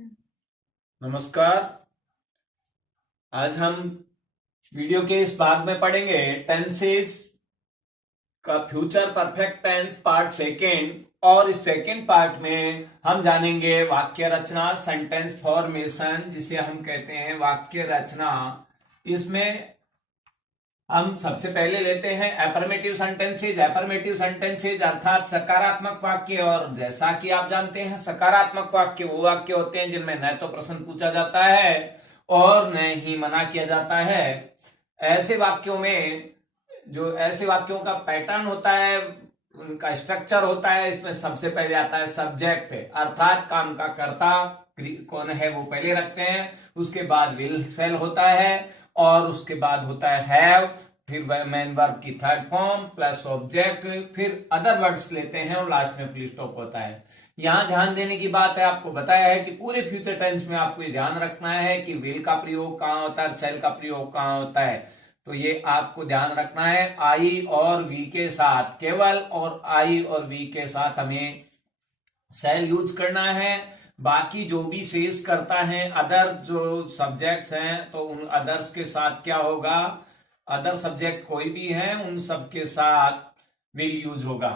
नमस्कार। आज हम वीडियो के इस भाग में पढ़ेंगे टेंसेज का future perfect tense part second. और इस सेकेंड पार्ट में हम जानेंगे वाक्य रचना, सेंटेंस फॉर्मेशन, जिसे हम कहते हैं वाक्य रचना। इसमें हम सबसे पहले लेते हैं एफर्मेटिव सेंटेंसेज। एफर्मेटिव सेंटेंसेज अर्थात सकारात्मक वाक्य। और जैसा कि आप जानते हैं, सकारात्मक वाक्य वो वाक्य होते हैं जिनमें न तो प्रश्न पूछा जाता है और न ही मना किया जाता है। ऐसे वाक्यों में जो ऐसे वाक्यों का पैटर्न होता है, उनका स्ट्रक्चर होता है, इसमें सबसे पहले आता है सब्जेक्ट, अर्थात काम का कर्ता कौन है वो पहले रखते हैं। उसके बाद विल सेल होता है और उसके बाद होता है हैव, फिर मेन वर्ब की थर्ड फॉर्म प्लस ऑब्जेक्ट, फिर अदर वर्ड्स लेते हैं और लास्ट में फुल स्टॉप होता है। यहां ध्यान देने की बात है, आपको बताया है कि पूरे फ्यूचर टेंस में आपको ये ध्यान रखना है कि विल का प्रयोग कहां होता है, सेल का प्रयोग कहां होता है। तो ये आपको ध्यान रखना है। आई और वी के साथ, केवल और आई और वी के साथ हमें सेल यूज करना है। बाकी जो भी शेष करता है, अदर जो सब्जेक्ट्स हैं, तो उन अदर्स के साथ क्या होगा, अदर सब्जेक्ट कोई भी है उन सब के साथ विल यूज होगा।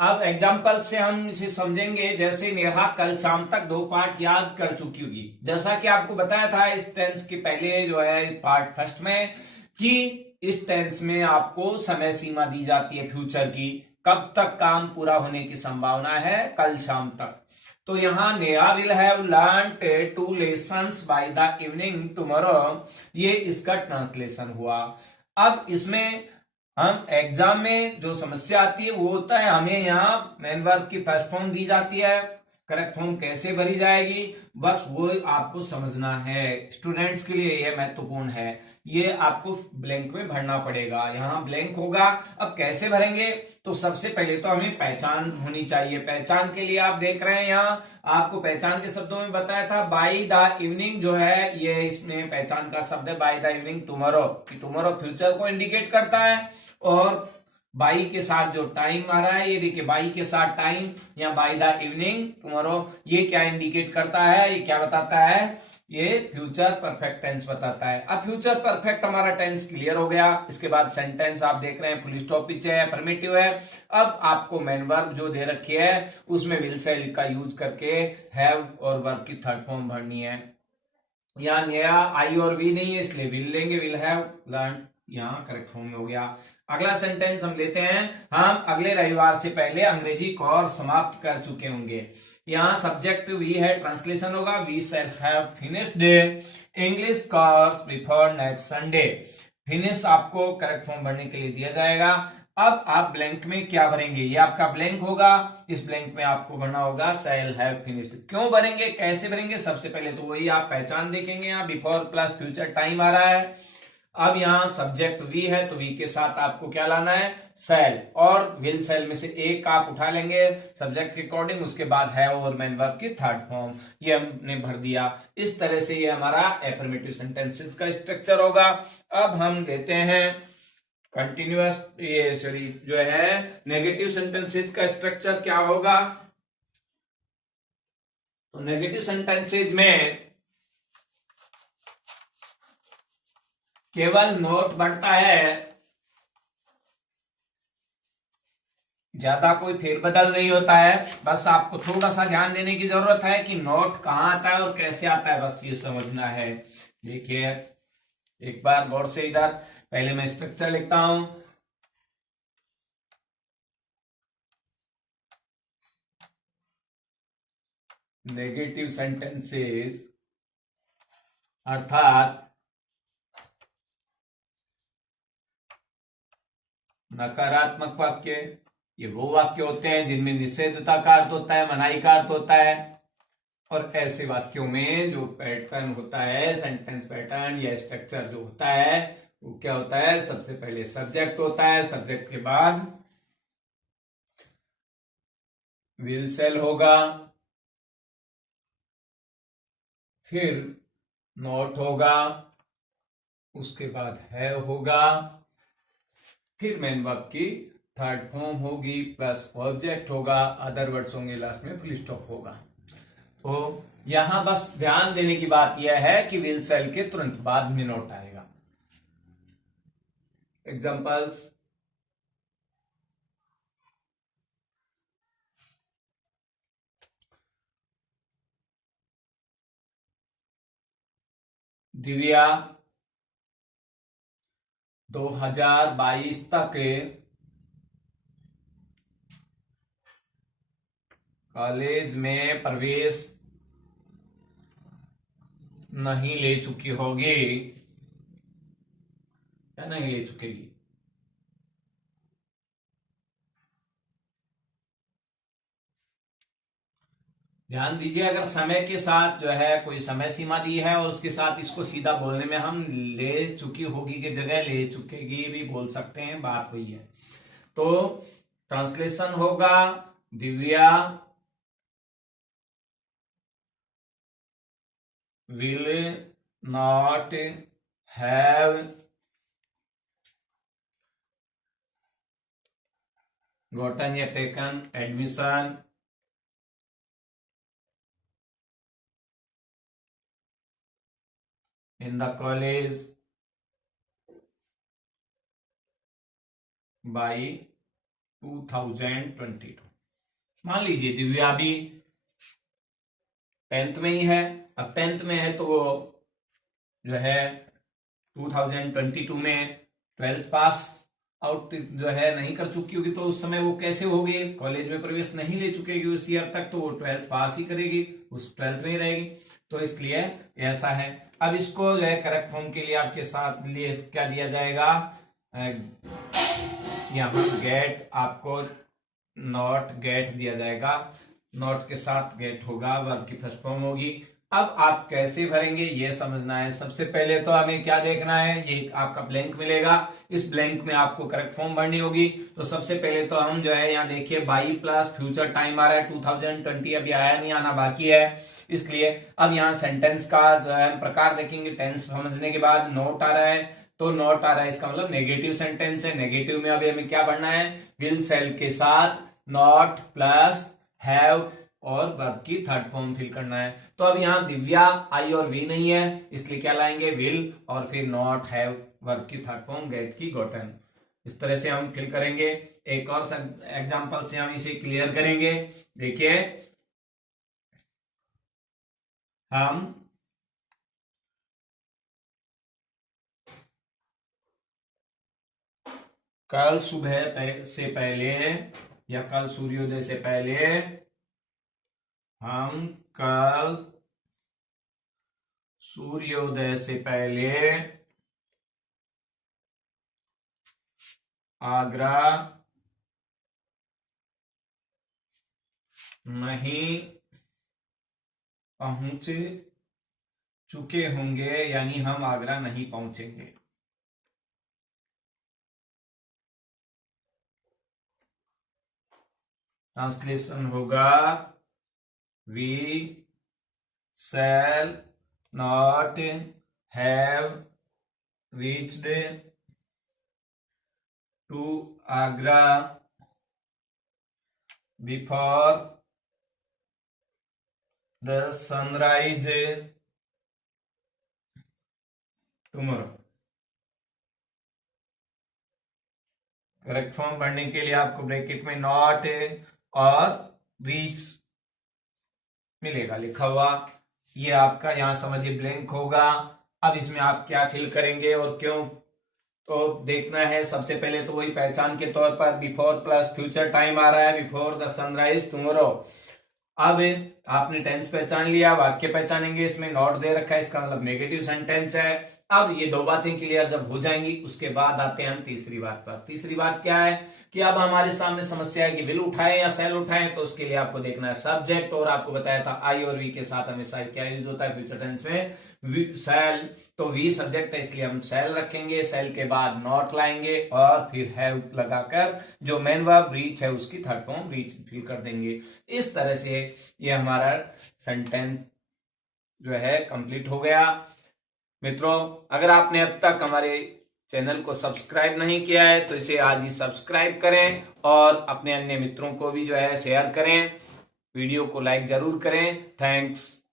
अब एग्जाम्पल से हम इसे समझेंगे। जैसे नेहा कल शाम तक 2 पार्ट याद कर चुकी होगी। जैसा कि आपको बताया था इस टेंस के पहले जो है पार्ट फर्स्ट में, कि इस टेंस में आपको समय सीमा दी जाती है फ्यूचर की, कब तक काम पूरा होने की संभावना है, कल शाम तक। तो यहां Neha will have learned 2 lessons by the evening tomorrow, ये इसका ट्रांसलेशन हुआ। अब इसमें हम एग्जाम में जो समस्या आती है वो होता है, हमें यहाँ मेन वर्ब की फर्स्ट फॉर्म दी जाती है, करेक्ट फॉर्म कैसे भरी जाएगी, बस वो आपको समझना है। स्टूडेंट्स के लिए यह महत्वपूर्ण है, ये आपको ब्लैंक में भरना पड़ेगा। यहाँ ब्लैंक होगा। अब कैसे भरेंगे, तो सबसे पहले तो हमें पहचान होनी चाहिए। पहचान के लिए आप देख रहे हैं, यहाँ आपको पहचान के शब्दों में बताया था बाय द इवनिंग जो है, ये इसमें पहचान का शब्द है बाय द इवनिंग टुमारो, कि टुमारो फ्यूचर को इंडिकेट करता है। और बाई के साथ जो टाइम आ रहा है, ये देखिए बाई के साथ टाइम या बाय द इवनिंग टुमारो, ये क्या इंडिकेट करता है, ये क्या बताता है, ये फ्यूचर परफेक्ट टेंस बताता है। अब फ्यूचर परफेक्ट हमारा टेंस क्लियर हो गया। इसके बाद सेंटेंस आप देख रहे हैं फुल स्टॉप पीछे है, अफर्मेटिव है। अब आपको मेन वर्ब जो दे रखी है उसमें विल सेल का यूज करके हैव और वर्ब की थर्ड फॉर्म भरनी है। यहाँ नया आई और वी नहीं है, इसलिए विल लेंगे, विल हैव लर्न, यहाँ करेक्ट फॉर्म में हो गया। अगला सेंटेंस हम लेते हैं, हम अगले रविवार से पहले अंग्रेजी कोर्स समाप्त कर चुके होंगे। यहाँ सब्जेक्ट वी है, ट्रांसलेशन होगा we shall have finished English course before next Sunday. Finish आपको करेक्ट फॉर्म भरने के लिए दिया जाएगा। अब आप ब्लैंक में क्या भरेंगे, ये आपका ब्लैंक होगा। इस ब्लैंक में आपको भरना होगा शैल हैव फिनिश्ड। क्यों भरेंगे, कैसे भरेंगे, सबसे पहले तो वही आप पहचान देखेंगे। यहाँ बिफोर प्लस फ्यूचर टाइम आ रहा है। अब यहाँ सब्जेक्ट वी है, तो वी के साथ आपको क्या लाना है, सेल, और विल सेल में से एक आप उठा लेंगे सब्जेक्ट के अकॉर्डिंग, उसके बाद है और मेन वर्ब की थर्ड फॉर्म, ये हमने भर दिया। इस तरह से ये हमारा एफर्मेटिव सेंटेंसेस का स्ट्रक्चर होगा। अब हम लेते हैं कंटिन्यूअस, ये सॉरी जो है नेगेटिव सेंटेंसेस का स्ट्रक्चर क्या होगा। तो नेगेटिव सेंटेंसेज में केवल नोट बढ़ता है, ज्यादा कोई फेरबदल नहीं होता है। बस आपको थोड़ा सा ध्यान देने की जरूरत है कि नोट कहां आता है और कैसे आता है, बस ये समझना है। देखिए एक बार गौर से, इधर पहले मैं स्ट्रक्चर लिखता हूं। नेगेटिव सेंटेंसेस अर्थात नकारात्मक वाक्य, ये वो वाक्य होते हैं जिनमें निषेधता का अर्थ होता है, मनाही का अर्थ होता है। और ऐसे वाक्यों में जो पैटर्न होता है, सेंटेंस पैटर्न या स्ट्रक्चर जो होता है, वो क्या होता है, सबसे पहले सब्जेक्ट होता है, सब्जेक्ट के बाद विल सेल होगा, फिर नॉट होगा, उसके बाद है होगा, फिर मेन वर्ब की थर्ड फॉर्म होगी, प्लस ऑब्जेक्ट होगा, अदर वर्ड्स होंगे, लास्ट में फुल स्टॉप होगा। तो यहां बस ध्यान देने की बात यह है कि विल सेल के तुरंत बाद में नॉट आएगा। एग्जांपल्स, दिव्या 2022 तक कॉलेज में प्रवेश नहीं ले चुकी होगी या नहीं ले चुकेगी। ध्यान दीजिए, अगर समय के साथ जो है कोई समय सीमा दी है और उसके साथ इसको सीधा बोलने में हम ले चुकी होगी की जगह ले चुकेगी भी बोल सकते हैं, बात वही है। तो ट्रांसलेशन होगा Divya will not have gotten या taken admission in the college by 2022। मान लीजिए दिव्या भी 10th में ही है। अब 10th में है तो वो जो है 2022 में 12th पास आउट जो है नहीं कर चुकी होगी, तो उस समय वो कैसे होगी, कॉलेज में प्रवेश नहीं ले चुकेगी उस ईयर तक, तो वो 12th पास ही करेगी, उस 12th में ही रहेगी। तो इसलिए ऐसा है। अब इसको जो है करेक्ट फॉर्म के लिए आपके साथ लिए क्या दिया जाएगा, यहाँ गेट आपको नॉट गेट दिया जाएगा, नॉट के साथ गेट होगा, वर्ब की फर्स्ट फॉर्म होगी। अब आप कैसे भरेंगे ये समझना है। सबसे पहले तो हमें क्या देखना है, ये आपका ब्लैंक मिलेगा, इस ब्लैंक में आपको करेक्ट फॉर्म भरनी होगी। तो सबसे पहले तो हम जो है यहाँ देखिए बाई प्लस फ्यूचर टाइम आ रहा है 2020, अभी आया नहीं, आना बाकी है, इसलिए अब यहाँ सेंटेंस का जो है प्रकार देखेंगे। टेंस समझने के बाद नोट आ रहा है, तो नोट आ रहा है इसका मतलब नेगेटिव सेंटेंस है। नेगेटिव में अभी हमें क्या भरना है, विल सेल के साथ नॉट प्लस हैव और वर्ब की थर्ड फॉर्म फिल करना है। तो अब यहाँ दिव्या आई और वी नहीं है, इसलिए क्या लाएंगे, विल और फिर नॉट हैव वर्ब की थर्ड फॉर्म गेट की गोटन। इस तरह से हम फिल करेंगे। एक और एग्जांपल से हम इसे क्लियर करेंगे। देखिए, हम कल सुबह से पहले या कल सूर्योदय से पहले, हम कल सूर्योदय से पहले आगरा नहीं पहुंच चुके होंगे, यानी हम आगरा नहीं पहुंचेंगे। ट्रांसलेशन होगा we shall not have reached to Agra before the sunrise tomorrow. Correct form भरने के लिए आपको ब्रैकेट में नॉट और रीच मिलेगा लिखा हुआ, ये आपका यहां समझिए ब्लैंक होगा। अब इसमें आप क्या फिल करेंगे और क्यों, तो देखना है। सबसे पहले तो वही पहचान के तौर पर बिफोर प्लस फ्यूचर टाइम आ रहा है, बिफोर द सनराइज टुमारो। अब आपने टेंस पहचान लिया, वाक्य पहचानेंगे, इसमें नॉट दे रखा है, इसका मतलब नेगेटिव सेंटेंस है। अब ये दो बातें क्लियर जब हो जाएंगी, उसके बाद आते हैं हम तीसरी बात पर। तीसरी बात क्या है कि अब हमारे सामने समस्या है कि विल उठाए या सेल उठाए, तो उसके लिए आपको देखना है सब्जेक्ट, और आपको बताया था आई और वी के साथ हमेशा क्या यूज होता है फ्यूचर टेंस में, सेल। तो वी सब्जेक्ट है, इसलिए हम सेल रखेंगे, सेल के बाद नॉट लाएंगे और फिर हैव लगाकर जो मेन वर्ब रीच है उसकी थर्ड फॉर्म रीच फिल कर देंगे। इस तरह से ये हमारा सेंटेंस जो है कंप्लीट हो गया। मित्रों, अगर आपने अब तक हमारे चैनल को सब्सक्राइब नहीं किया है तो इसे आज ही सब्सक्राइब करें और अपने अन्य मित्रों को भी जो है शेयर करें। वीडियो को लाइक जरूर करें। थैंक्स।